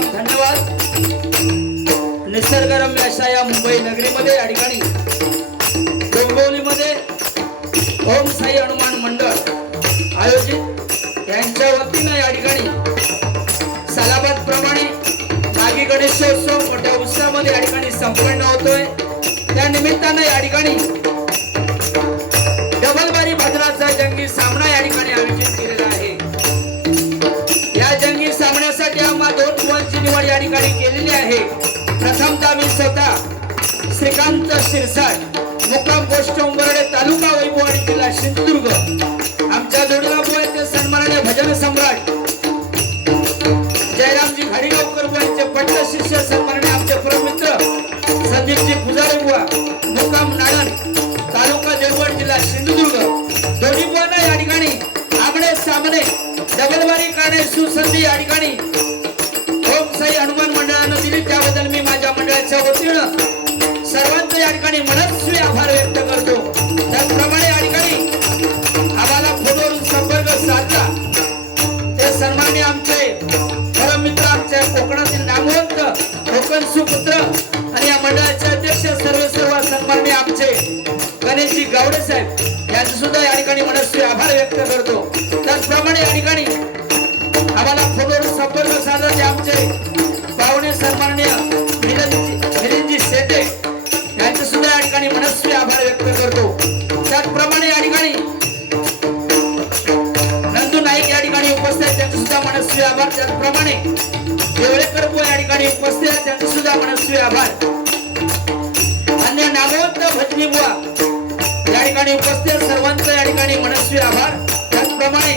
एकदम धन्यवाद। निसर्गरम्य अशा या मुंबई नगरीमध्ये या ठिकाणी डोंबिवलीमध्ये ओम साई हनुमान मंडळ आयोजित यांच्या वतीनं या ठिकाणी सालाबाद प्रमाणे नागी गणेशोत्सव मोठ्या उत्साहामध्ये या ठिकाणी संपन्न होतोय। त्या निमित्तानं या ठिकाणी डबलबारी भाजनाचा जंगी सामना या ठिकाणी आयोजित केलेला आहे। या जंगी सामन्यासाठी आम्हा दोन मुलांची निवड या ठिकाणी केलेली आहे। प्रथमतः मी स्वतः श्रीकांत शिरसाट मुक्काम पोस्ट उंबरडे तालुका वैभववाडी जिल्हा सिंधुदुर्ग आमच्या जोडीला ते सन्माननीय भजन सम्राट जयरामजी घाडीगावकर यांचे पट्ट शिष्य सन्माननीय आमचे परममित्र संदीपजी पुजारी बुवा मुक्काम नाडण तालुका देवगड जिल्हा सिंधुदुर्ग दोन्ही बुवांना या ठिकाणी आमने सामने डबलबारी करणे सुसंधी या ठिकाणी ओम साई हनुमान मंडळानं दिली। त्याबद्दल मी माझ्या मंडळाच्या वतीनं सर्वांचं या ठिकाणी मनस्वी आभार व्यक्त करतो। त्याचप्रमाणे या ठिकाणी आम्हाला फोनवरून संपर्क साधला ते सन्माननीय आमचे परममित्र आमच्या कोकणातील नामवंत कोकण सुपुत्र आणि या मंडळाचे अध्यक्ष सर्व सन्माननीय आमचे गणेशजी गावडे साहेब यांचे सुद्धा या ठिकाणी मनस्वी आभार व्यक्त करतो। त्याचप्रमाणे या ठिकाणी आम्हाला फोनवरून संपर्क साधले आमचे पाहुणे सन्माननीय मिलिंदजी शेटे यांचे सुद्धा या ठिकाणी मनस्वी आभार व्यक्त करतो। त्याचप्रमाणे या ठिकाणी नंदू नाईक या ठिकाणी उपस्थित आहेत त्यांचे सुद्धा मनस्वी आभार। त्याचप्रमाणे देवळेकर बुवा या ठिकाणी उपस्थित आहेत त्यांचे सुद्धा मनस्वी आभार। अन्य नामवंत भजनी बुवा या ठिकाणी उपस्थित सर्वांचं या ठिकाणी मनस्वी आभार। त्याचप्रमाणे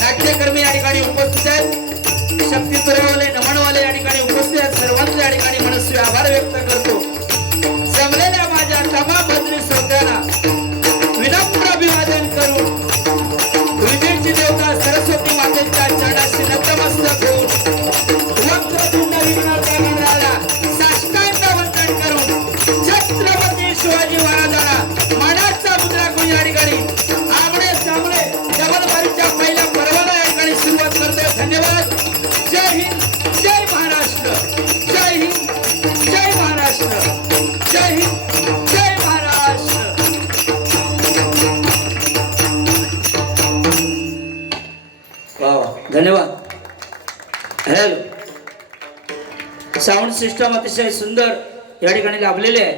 नाट्यकर्मी या ठिकाणी उपस्थित आहेत शक्ती तुरेवाले नमनवाले या ठिकाणी उपस्थित आहेत सर्वांचं या ठिकाणी मनस्वी आभार व्यक्त करतो। जमलेल्या माझ्या तमाम भजनी श्रोत्यांना विनम्र अभिवादन करून विजयची देवता सरस्वती मातेच्या चरणाशी नतमस्तक होऊन वक्रतुंड विघ्नहर्ता गणरायाला साष्टांग वंदन करून छत्रपती शिवाजी महाराजांना मानाचा मुद्रा करून या ठिकाणी आमने सामने डबलबारीच्या पहिल्या पर्वाला या ठिकाणी सुरुवात करतोय। धन्यवाद। जय हिंद, जय महाराष्ट्र। जय हिंद, जय महाराष्ट्र। जय हिंद, जय महाराष्ट्र। धन्यवाद। हॅलो, साऊंड सिस्टम अतिशय सुंदर या ठिकाणी लाभलेले आहे।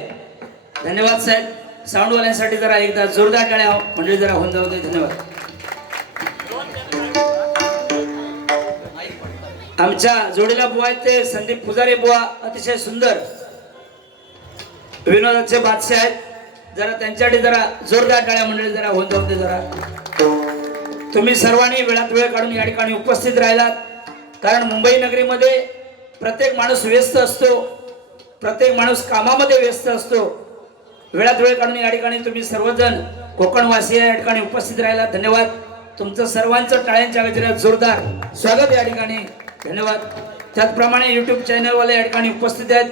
धन्यवाद साहेब। साऊंड वाल्यांसाठी जरा एकदा जोरदार टाळ्या मंडळी जरा होऊन जाऊ दे। धन्यवाद। आमच्या जोडीला बुवा आहेत ते संदीप पुजारी बुवा अतिशय सुंदर विनोदाचे बादशाह आहेत। जरा त्यांच्यासाठी जरा जोरदार टाळ्या मंडळी जरा होऊन जाऊ दे। जरा तुम्ही सर्वांनी वेळात वेळ काढून या ठिकाणी उपस्थित राहिलात, कारण मुंबई नगरीमध्ये प्रत्येक माणूस व्यस्त असतो, प्रत्येक माणूस कामामध्ये व्यस्त असतो। वेळात वेळ काढून या ठिकाणी तुम्ही सर्वजण कोकणवासी या ठिकाणी उपस्थित राहिलात। धन्यवाद। तुमचं सर्वांचं टाळ्यांच्या गजरात जोरदार स्वागत या ठिकाणी। धन्यवाद। त्याचप्रमाणे युट्यूब चॅनलवाले या ठिकाणी उपस्थित आहेत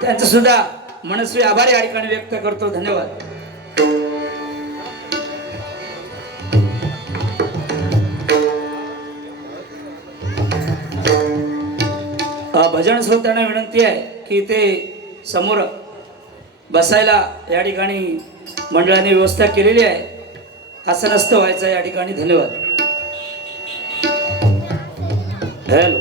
त्यांचं सुद्धा मनस्वी आभार या ठिकाणी व्यक्त करतो। धन्यवाद। भजन श्रोत्यांना विनंती आहे की ते समोर बसायला या ठिकाणी मंडळाने व्यवस्था केलेली आहे, आसनस्थ व्हायचं या ठिकाणी। धन्यवाद। हॅलो,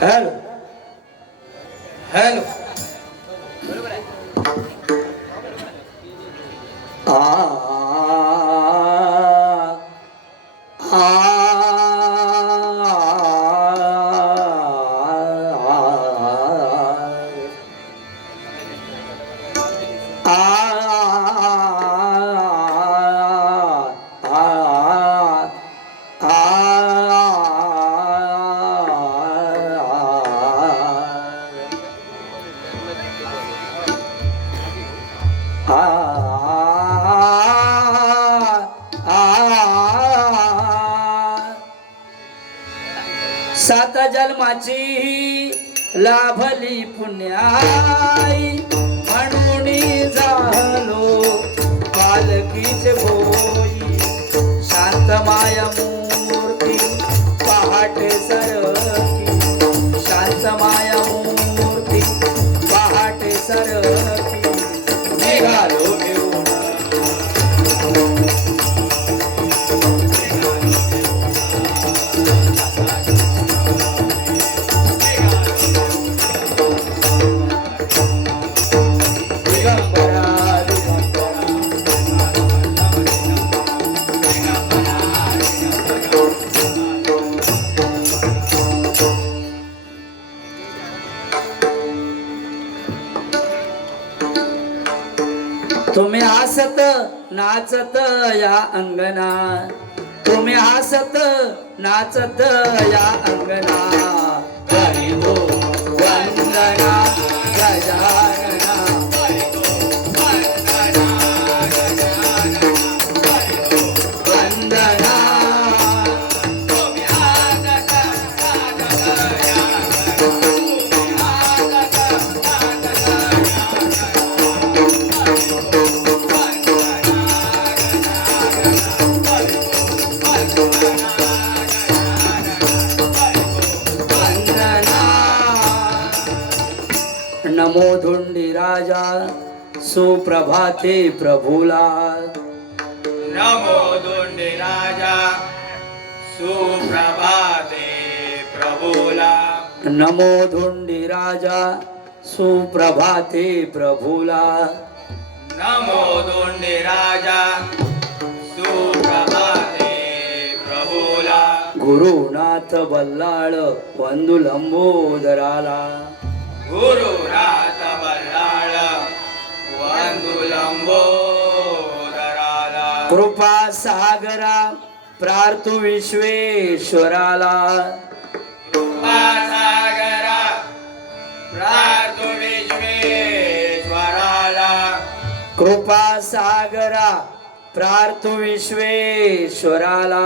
हॅलो, हॅलो, आ सात जन्माची लाभली पुण्याई म्हणून झालो पालकीचे भोई शांत माया मूर्ती पहाटे सरकी शांत माया मूर्ती पहाटे सरकी निघालो घेऊन तुम्ही हसत नाचत या अंगना तुम्ही हसत नाचत या अंगना करीतो वंदना गजानना वंदना नमो धुंडी राजा सुप्रभाते प्रभुला नमो धुंडी राजा सुप्रभाते प्रभुला नमो धुंडी राजा सुप्रभाते प्रभुला नमो धुंडी राजा सुप्रभाते प्रभुला गुरुनाथ बल्लाळ वंदु लंबोदराला गुरुनाथ बल्लाळ वंदु लंबोदराला कृपा सागरा प्रार्थू विश्वेश्वराला कृपा सागरा प्रार्थू विश्वेश्वराला कृपा सागरा प्रार्थू विश्वेश्वराला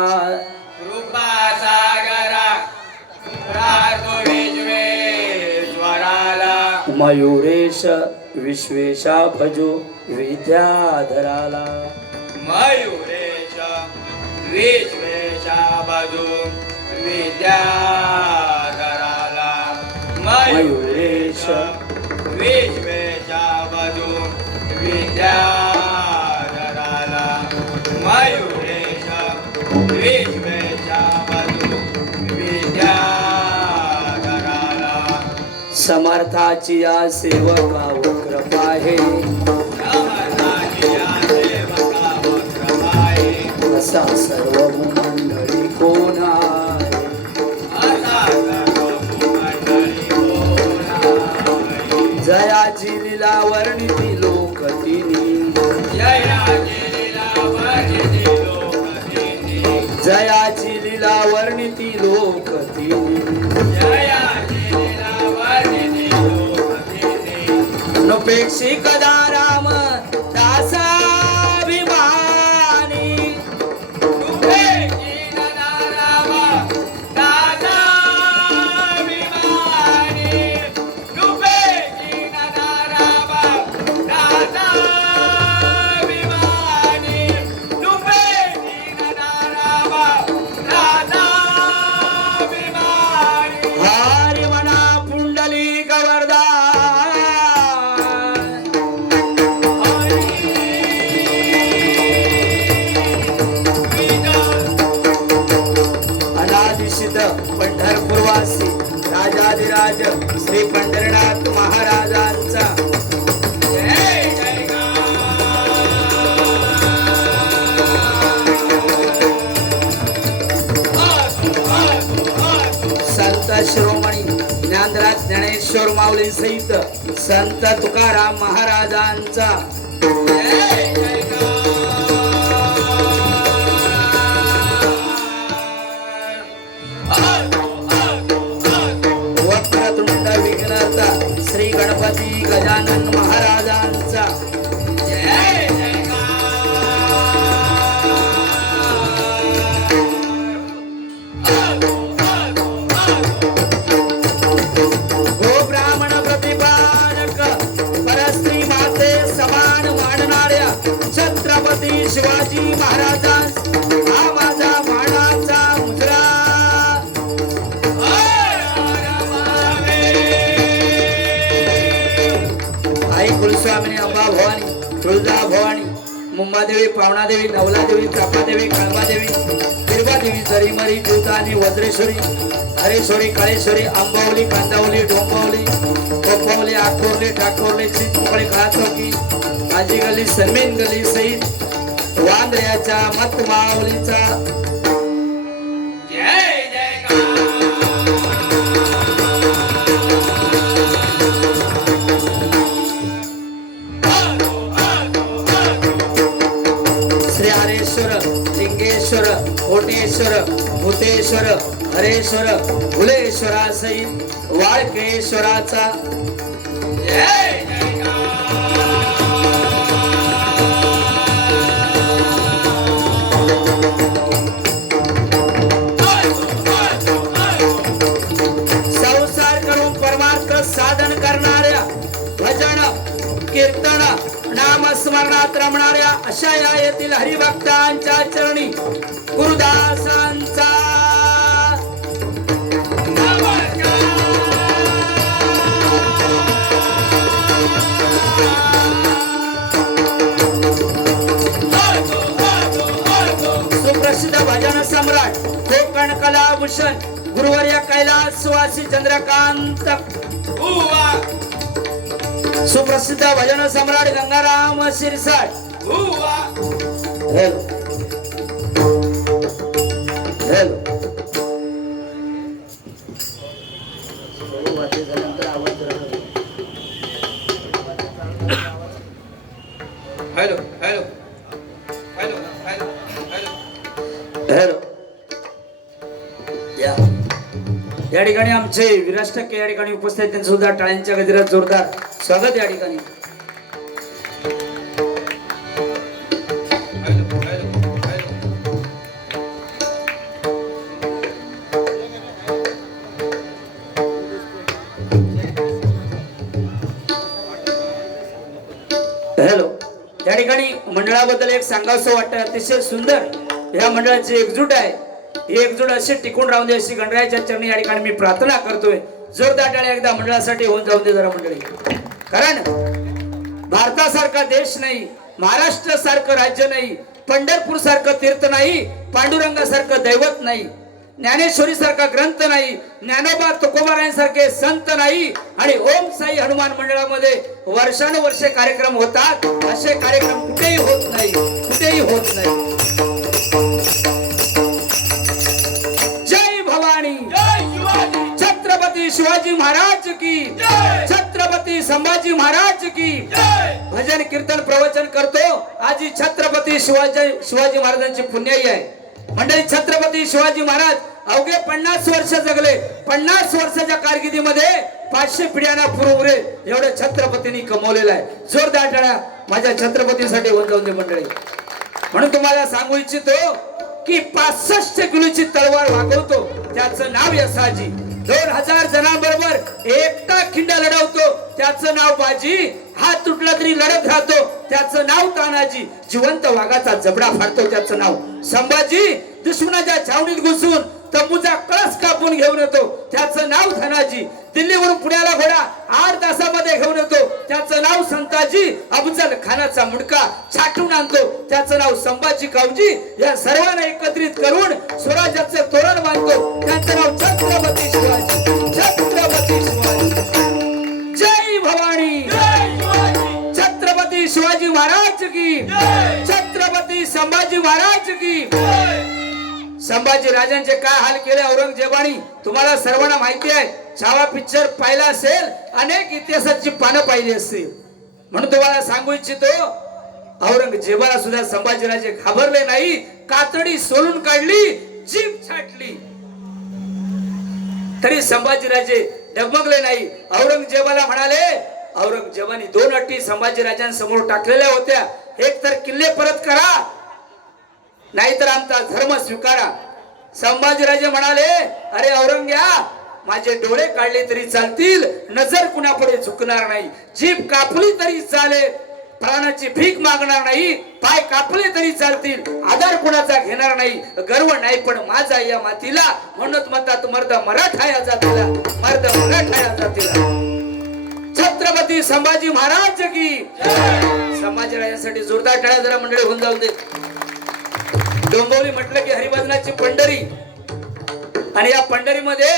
कृपा सागरा प्रार्थू विश्वेश्वराला मयुरेश विश्वेशा भजो विद्याधराला मयुरेश विश्वेशा भजो विद्याधराला मयुरेश विश्वेशा भजो विद्याधराला मयुरेश विश्वेशा भजो विद्याधराला समर्थाची या सेवका कृपा आहे समर्थाची या सेवका कृपा आहे असा सर्व मंडळी कोण आहे असा सर्व मंडळी कोण आहे जयाची लीला वर्णिती लोक तिनी जयाची लीला वर्णिती लोक तिनी जयाची लीला वर्णिती लोक तिनी जयाची लीला वर्णिती लोक तिनी नुपेक्षी कदा राम दासाभिमानी तुझे जीवन राम दासाभिमानी तुझे जीवन राम दासाभिमानी तुझे जीवन राम दासाभिमानी हारी मना पुंडली गवर्दा अनादिशित पंढरपूरवासी राजाधिराज श्री पंढरीनाथ महाराजांचा जय संत शिरोमणी ज्ञानराज ज्ञानेश्वर माऊली सहित संत तुकाराम महाराजांचा वक्रतुंड विघ्नहर्ता श्री गणपती गजानन महाराजांचा छत्रपती शिवाजी महाराजांस हा माझा मानाचा मुजरा. आई कुलस्वामिनी, अंबा भवानी, तुळजा भवानी, मुंबादेवी, पावणादेवी, नवलादेवी, चापादेवी, कळंबादेवी, बिरबादेवी, जरीमरी, ज्योतानी, वज्रेश्वरी, हरेश्वरी, काळेश्वरी, आंबावली, कांदावली, डोंबावली, कोपावली, आकोरली, ठाकोरली, चिंचपोकळी, काळाचौकी, माझी गल्ली, सन्मीन गल्ली सहित वांद्र्याच्या मतमावलीचा जय जयकार. श्री हरेश्वर, लिंगेश्वर, कोटेश्वर, भूतेश्वर, हरेश्वर, भुलेश्वरा सहित वाळकेश्वराचा जय जयकार. संसार करून परमार्थ साधन करणाऱ्या, भजन कीर्तन नामस्मरणात रमणाऱ्या अशा या येथील हरिभक्तांच्या चरणी गुरुदासांचा सुप्रसिद्ध भजन सम्राट, कोकण कलाभूषण, गुरुवर्य कैलासवासी चंद्रकांत, उवा सुप्रसिद्ध भजन सम्राट गंगाराम शिरसाट. उवा hello hello hello hello hello hello hello. Hello या ठिकाणी आमचे विराज टक्के या ठिकाणी उपस्थित आहेत, त्यांचं सुद्धा टाळ्यांच्या गजरात जोरदार स्वागत या ठिकाणी. Hello hello hello. हेलो या ठिकाणी मंडळाबद्दल एक सांगावंसं वाटतं, अतिशय सुंदर या मंडळाची एकजूट आहे. ही एकजूट अशी टिकून राहून दे अशी गणरायाच्या चरणी या ठिकाणी मी प्रार्थना करतोय. जोरदार टाळ्या एकदा मंडळासाठी होऊन जाऊन दे जरा मंडळी. कारण भारतासारखा देश नाही, महाराष्ट्र सारखं राज्य नाही, पंढरपूर सारखं तीर्थ नाही, पांडुरंगासारखं दैवत नाही, ज्ञानेश्वरी सारखा ग्रंथ नाही, ज्ञानोबा तुकोबारायांसारखे संत नाही, आणि ओम साई हनुमान मंडळामध्ये वर्षानुवर्षे कार्यक्रम होतात. असे कार्यक्रम कुठेही होत नाही, कुठेही होत नाही. जय भवानी, जय शिवाजी. छत्रपती शिवाजी महाराज की जय. छत्रपती संभाजी महाराज की जय. भजन कीर्तन प्रवचन करतो. आज ही छत्रपती शिवाजी महाराजांची पुण्याई आहे. मंडळी, छत्रपती शिवाजी महाराज अवघे 50 वर्ष जगले. 50 वर्षाच्या कारकिर्दीमध्ये 500 पिढ्यांना पुरवले एवढं छत्रपतींनी कमवलेलं आहे. जोरदार टाळ्या माझ्या छत्रपतीसाठी होऊन जाऊन दे मंडळी. म्हणून तुम्हाला सांगू इच्छितो की 65 किलोची तलवार वागवतो त्याचं नाव यसाजी. 2000 जणांबरोबर एकटा खिंडा लढवतो त्याचं नाव बाजी. हात तुटला तरी लढत राहतो त्याचं नाव तानाजी. जिवंत वाघाचा जबडा फाडतो त्याचं नाव संभाजी. दुश्मनाच्या छावणीत घुसून तंबूचा कळस कापून घेऊन येतो त्याचं नाव धनाजी. दिल्लीवरून पुण्याला घोडा 8 तासामध्ये घेऊन येतो त्याचं नाव संताजी. अफजल खानाचा मुडका छाटून आणतो त्याचं नाव संभाजी कावजी. या सर्वांना एकत्रित करून स्वराज्याचं तोरण बांधतो त्याचं नाव छत्रपती शिवाजी. छत्रपती शिवाजी. जय भवानी. जय शिवाजी. छत्रपती शिवाजी महाराज की जय. छत्रपती संभाजी महाराज की जय. संभाजी राजांचे काय हाल केले औरंगजेबाने तुम्हाला सर्वांना माहिती आहे. छावा पिक्चर पाहिला असेल, अनेक इतिहासाची पानं पाहिली असतील. म्हणून तुम्हाला सांगू इच्छितो, औरंगजेबाला सुद्धा संभाजीराजे घाबरले नाही. कातडी सोलून काढली, जीभ छाटली, तरी संभाजीराजे डगमगले नाही. औरंगजेबाला म्हणाले, औरंगजेबाने 2 अटी संभाजीराजांसमोर टाकलेल्या होत्या. एक तर किल्ले परत करा, नाहीतर आमचा धर्म स्वीकारा. संभाजीराजे म्हणाले, अरे औरंग्या, माझे डोळे काढले तरी चालतील, नजर कुणापुढे झुकणार नाही, जीभ कापली तरी चालेल, प्राणाची भीक मागणार नाही, पाय कापले तरी चालतील, आधार कुणाचा घेणार नाही, गर्व नाही पण माझा या मातीला, म्हणून म्हणतात मर्द मराठा या जातीला, मर्द मराठा या जातीला. छत्रपती संभाजी महाराज की समाजरायांसाठी जोरदार टाळ्या जरा मंडळी होऊन जाऊ दे. डोंबिवली म्हटलं की हरिभजनाची पंढरी, आणि या पंढरीमध्ये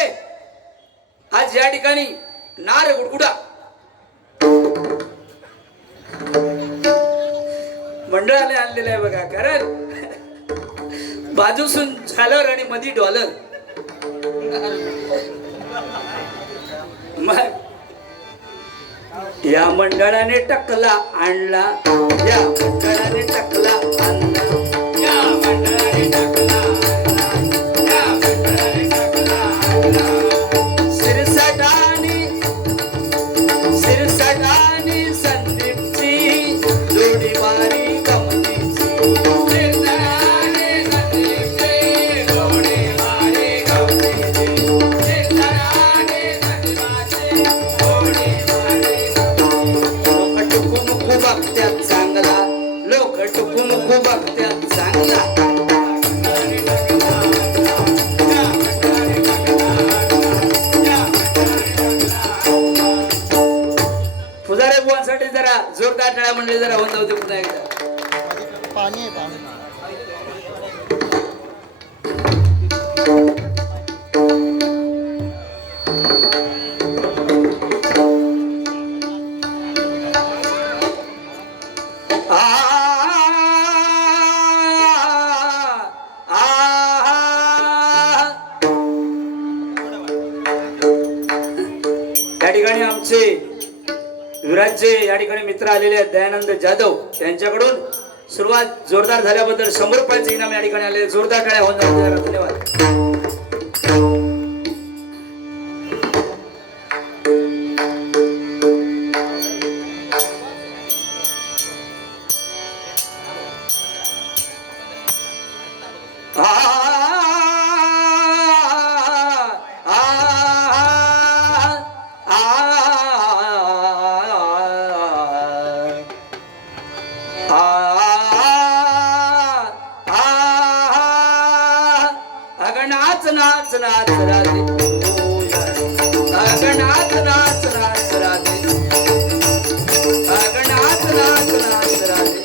आज या ठिकाणी नार गुडगुडा मंडळाने आणलेलं आहे बघा. कारण बाजूसून झालर आणि मधी डॉलर. मग या मंडळाने टकला आणला, या मंडळाने टकला आणला, या मंडळाने टकला आणला, या मंडळाने टकला आणला. सिरसाटानी संदीपची जोडी मारी गमतीची. सिरसाटाने संदीपची जोडी मारी गमतीची. सिरसाटाने संदीपाची जोडी मारी गमतीची. लोक टुकुमुकू बघत्यात चांगला, लोक टुकुमुकू बघत्यात चांगला. पुजारे बुवांसाठी जरा जोरदार टाळ्या मंडळी जरा होऊन जाऊ दे पुन्हा एकदा. पाणी आहे पाणी. या ठिकाणी आमचे विराजचे या ठिकाणी मित्र आलेले आहेत दयानंद जाधव, त्यांच्याकडून सुरुवात जोरदार झाल्याबद्दल 100 रुपयाचे इनाम या ठिकाणी आले. जोरदार टाळ्या होऊन जाऊ दे. धन्यवाद. नाच नाच नाच राधे, नाच नाच नाच राधे, नाच नाच नाच राधे.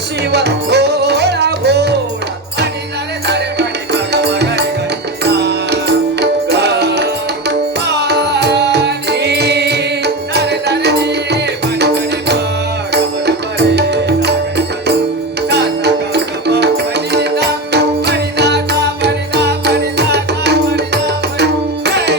शिव भोळा भोळा आणि दारे दारे पाणी गा गा गा गा गा पाणी दारे दारे नी पाणी पाणी गा गा पाणी सा सा गा गा पाणी दा पाणी दा गा पाणी दा पाणी दा गा पाणी दा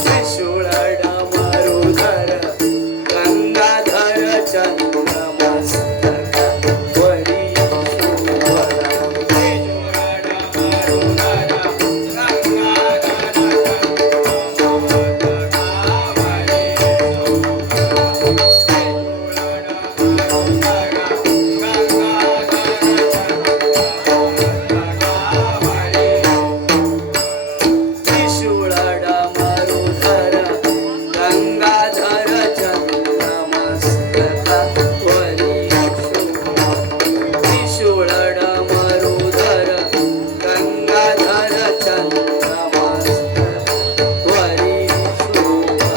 त्रिशूळाडा मारुधर गंगाधर चंद्रमस्तका वरी शोभा त्रिशूळाडा मारुधर गंगाधर चंद्रमस्तका वरी शोभा त्रिशूळाडा मारुधर गंगाधर चंद्रमस्तका वरी शोभा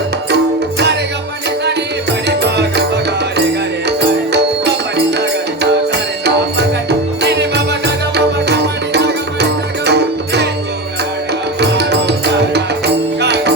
सारे गा पाणी सारे पाणी गा गा गा रे गा रे सारे गा पाणी दा गा रे सा सारे सा मा गा रे बाबा गा गा बाबा गा पाणी दा गा पाणी दा गा रे जोराडा मारो सारा गा गा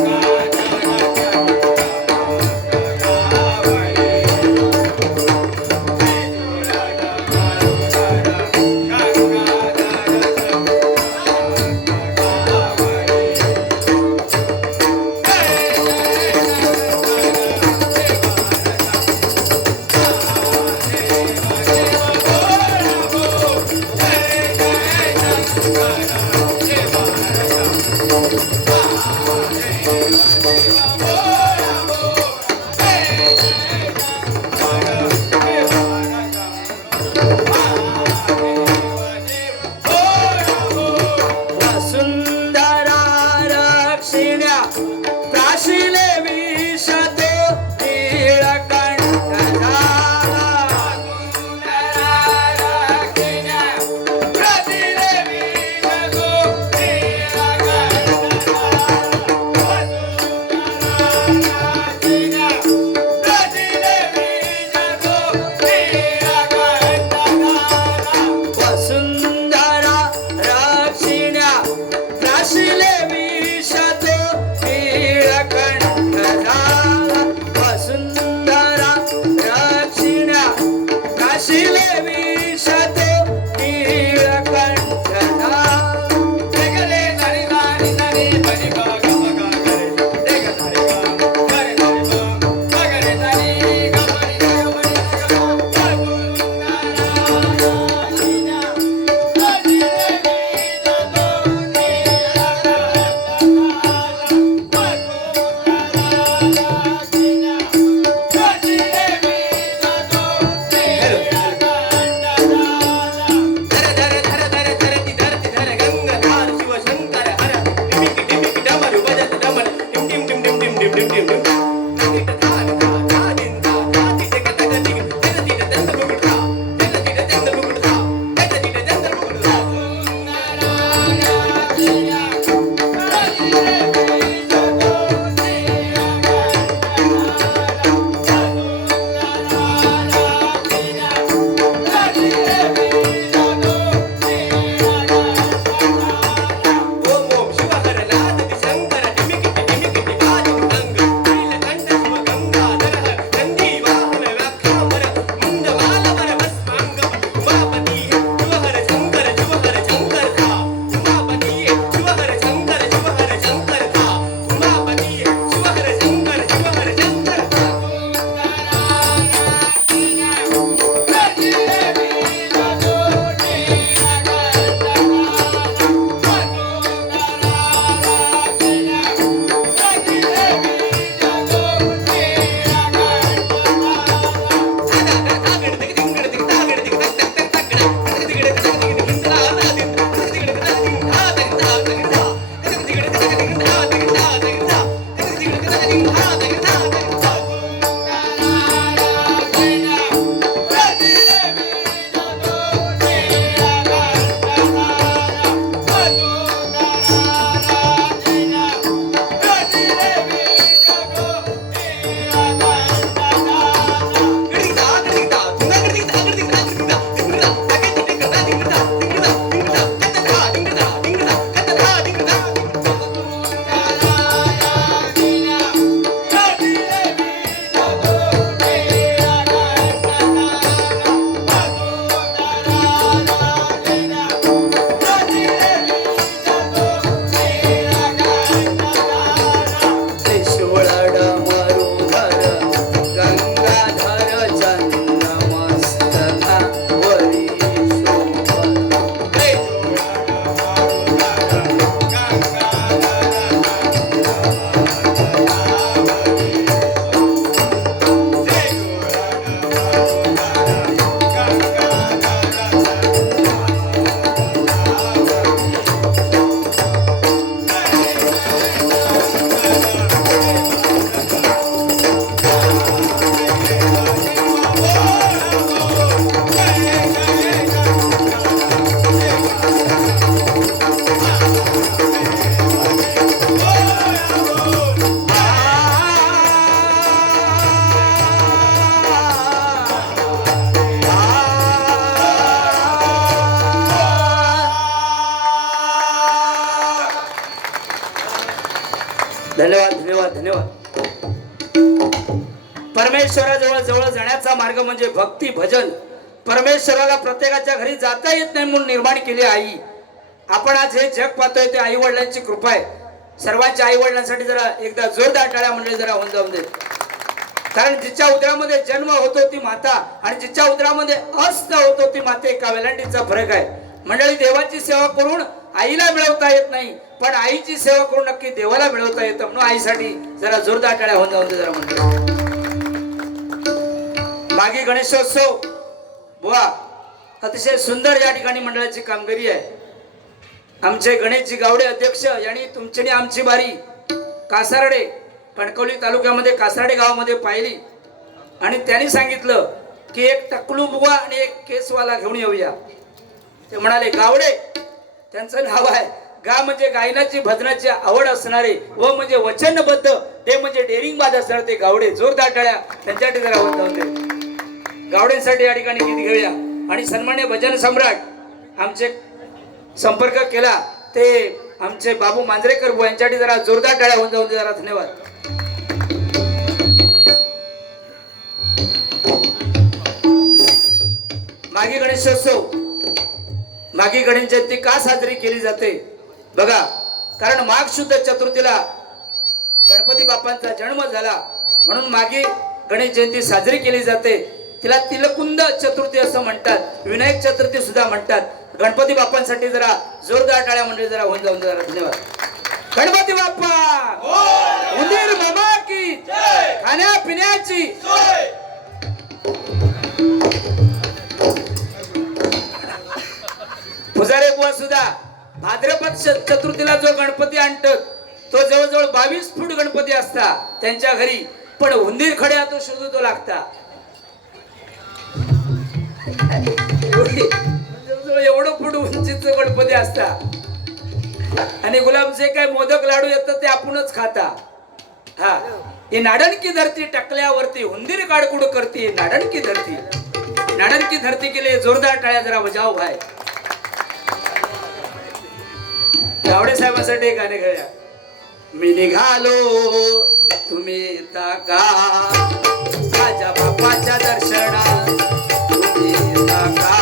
वसुंधरा रक्षिण्या प्राशिले विशतो नीळकंठधा वसुंधरा रक्षिण्या प्राशिले विशतो नीळकंठधा धन्यवाद धन्यवाद धन्यवाद. परमेश्वराजवळ जवळ जाण्याचा मार्ग म्हणजे भक्ती भजन. परमेश्वराला प्रत्येकाच्या घरी जाता येत नाही म्हणून निर्माण केली आई. आपण आज हे जग पाहतोय ते आई वडिलांची कृपा आहे. सर्वांच्या आई वडिलांसाठी जरा एकदा जोरदार टाळ्या मंडळी जरा होऊन जाऊन दे. कारण जिच्या उदरामध्ये जन्म होतो ती माता आणि जिच्या उदरामध्ये अस्त होतो ती माते, एका वेलांटीचा फरक आहे. मंडळी, देवाची सेवा करून आईला मिळवता येत नाही, पण आईची सेवा करून नक्की देवाला मिळवता येतं. म्हणून आईसाठी जरा जोरदार टाळ्या होऊन जाऊन दे जरा मंडळी. मागे गणेशोत्सव बुवा अतिशय सुंदर या ठिकाणी मंडळाची कामगिरी आहे. आमचे गणेशजी गावडे अध्यक्ष यांनी तुमची आणि आमची बारी कासारडे कणकवली तालुक्यामध्ये कासारडे गावामध्ये पाहिली आणि त्यांनी सांगितलं की एक टकलू बुवा आणि एक केसवाला घेऊन येऊया. ते म्हणाले गावडे, त्यांचं नाव आहे. गा म्हणजे गायनाची भजनाची आवड असणारे, व म्हणजे वचनबद्ध, ते म्हणजे डेअरिंगबाज असणारे ते गावडे. जोरदार टाळ्या त्यांच्यासाठी जरा होऊन दे. गावडेंसाठी या ठिकाणी गीत घेऊया आणि सन्मान्य भजन सम्राट आमचे संपर्क केला ते आमचे बाबू मांजरेकर बुवा यांच्यासाठी जरा जोरदार टाळ्या होऊन जाऊन दे जरा. धन्यवाद. मागी गणेशोत्सव, मागी गणेश जयंती का साजरी केली जाते बघा. कारण माघ शुद्ध चतुर्थीला गणपती बाप्पांचा जन्म झाला म्हणून मागी गणेश जयंती साजरी केली जाते. तिला तिलकुंद चतुर्थी असं म्हणतात, विनायक चतुर्थी सुद्धा म्हणतात. गणपती बाप्पांसाठी जरा जोरदार टाळ्या म्हणजे जरा होऊन जाऊन जरा. धन्यवाद. गणपती बाप्पा उंदीर मामा की खाण्यापिण्याची पुजारे बुवा सुद्धा भाद्रपद चतुर्थीला जो गणपती आणतात तो जवळजवळ 22 फूट गणपती असता त्यांच्या घरी, पण उंदीर खड्या तो शोधतो लागता. एवढं फूट उंचीच गणपती असता आणि गुलाबचे काय मोदक लाडू येतात ते आपणच खाता. हा, ही नाडणकी धरती टाकल्यावरती उंदीर काडकुड करते. नाडणकी धरती, नाडणकी धरती केले. जोरदार टाळ्या जरा बजाव भाई. गावडे साहेबांसाठी एक गाणे घेऊया. मी निघालो तुम्ही येता का माझ्या बाप्पाच्या दर्शनात, तुम्ही येता का.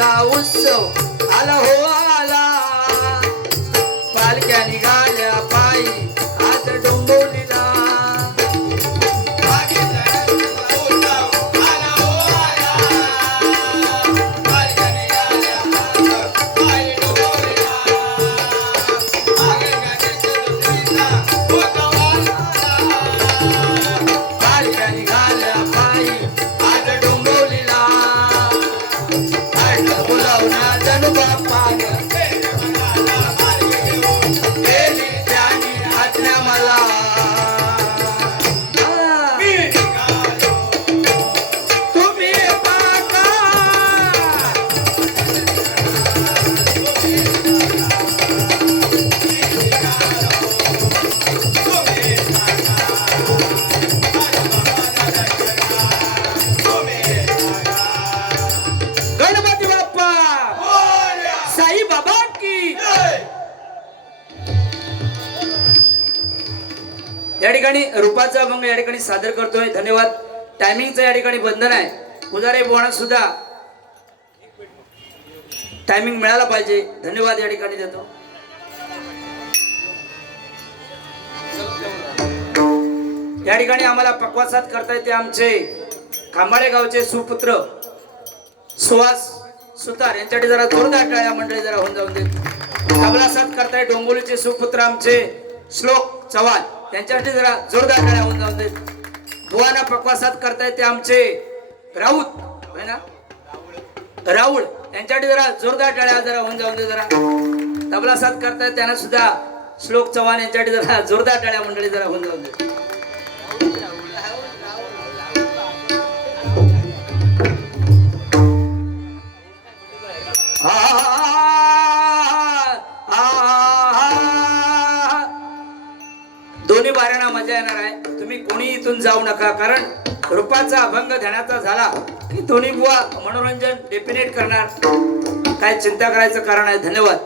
आला उत्सव आला हो आला पालख्या निघाल्या पायी आज डोंबिवलीला पालख्या निघाल्या पायी आज डोंबिवलीला आडलं बोलावना जणू बाप्पानं केली त्याने आज्ञा मला तुम्ही पाका गणपती बाप्पा साई बाबा की या ठिकाणी रूपाचा अभंग या ठिकाणी सादर करतोय. धन्यवाद. टायमिंगचं या ठिकाणी बंधन आहे. पुजारी बोहणा सुद्धा टायमिंग मिळाला पाहिजे. धन्यवाद या ठिकाणी देतो. या ठिकाणी आम्हाला पक्वासात करता येते आमचे खांबाळे गावचे सुपुत्र सुहास सुतार यांच्यासाठी जरा जोरदार टाळ्या मंडळी जरा होऊन जाऊन देत. तबला साथ करताय डोंबिवलीचे सुपुत्र आमचे श्लोक चव्हाण त्यांच्यासाठी जरा जोरदार टाळ्या होऊन जाऊन देत. बुवाना पक्वासात करताय ते आमचे राऊत है ना राऊळ यांच्यासाठी जरा जोरदार टाळ्या जरा होऊन जाऊन दे. जरा तबला साथ करताय त्यांना सुद्धा श्लोक चव्हाण यांच्यासाठी जरा जोरदार टाळ्या मंडळी जरा होऊन जाऊन दे. दोन्ही बाऱ्यांना मजा येणार आहे. तुम्ही कोणी इथून जाऊ नका, कारण रूपाचा अभंग ध्यानाचा झाला की दोन्ही बुवा मनोरंजन डेफिनेट करणार. काय चिंता करायचं कारण आहे. धन्यवाद.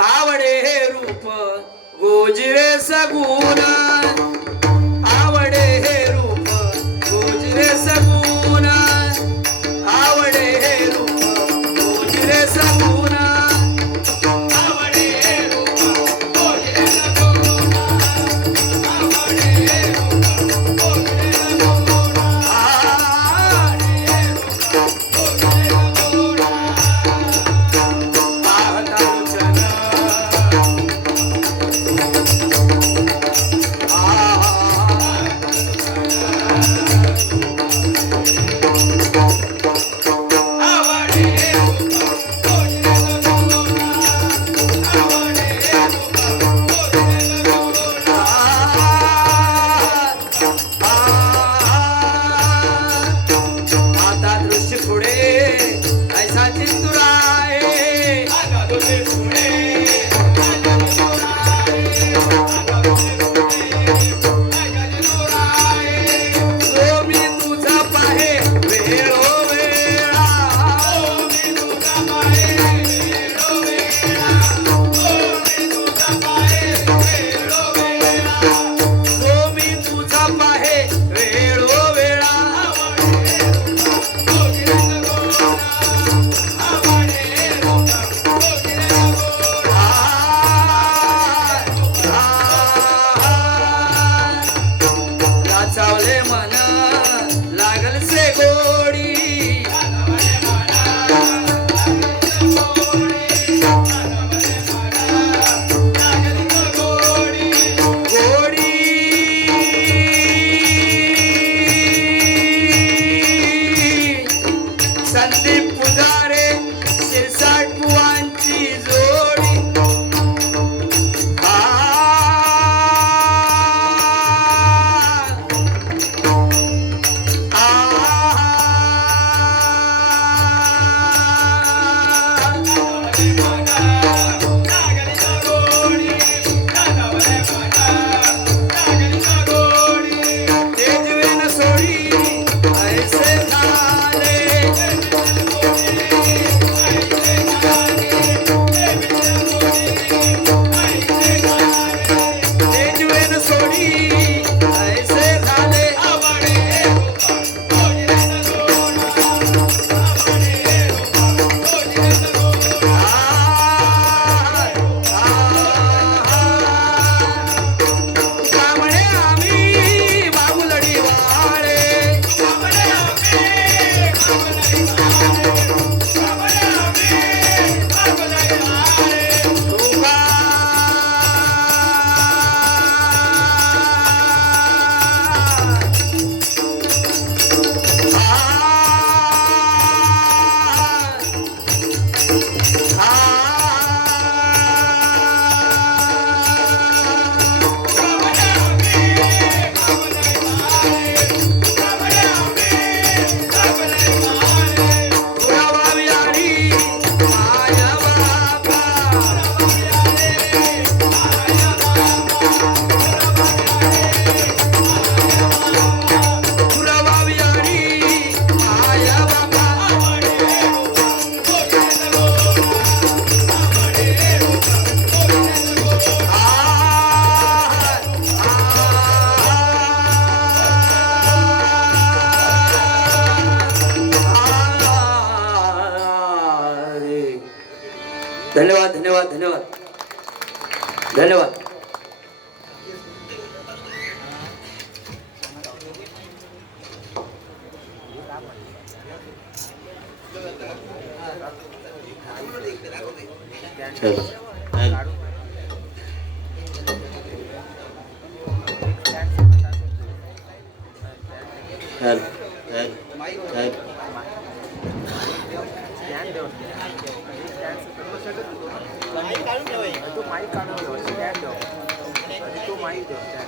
आवडे हे रूप गोजिरे सगुना आवडे हे रूप गोजिरे सगुना आवडे हे रूप गोजिरे सगुना आवडे हे रूप गोजिरे सगुना आवडे हे रूप गोजिरे सगुना आवडे हे रूप गोजिरे सगुना धन्यवाद धन्यवाद धन्यवाद. चल. चल. चल. चल. तू माईक काढून ठेव स्टँड ठेव तू माईक ठेव